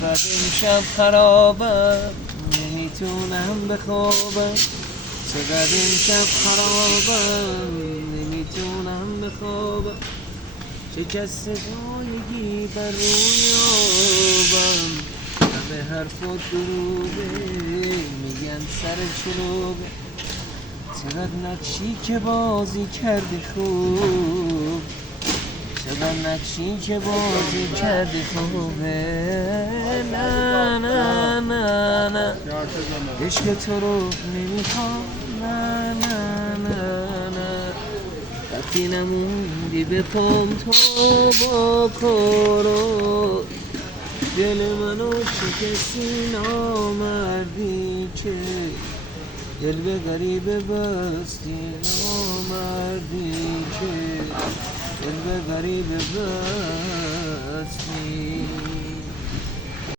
چقدر امشب خرابم نمیتونم بخوابم، چقدر امشب خرابم نمیتونم بخوابم، شکست زایگی بر روی آبم، همه حرفات دروغه میگن سر چروغه، چقدر نقشی که بازی کردی خوب، چقدر نقشی که بازی کردی خوبه، نه نه نه نه عشق تو رو نمیخوام، نه نه نه نه وقتی نموندی به پام تو با کارو، دل منو شکستی نامردی که، دل به غریبه بستی نامردی که، دل به غریبه بستی.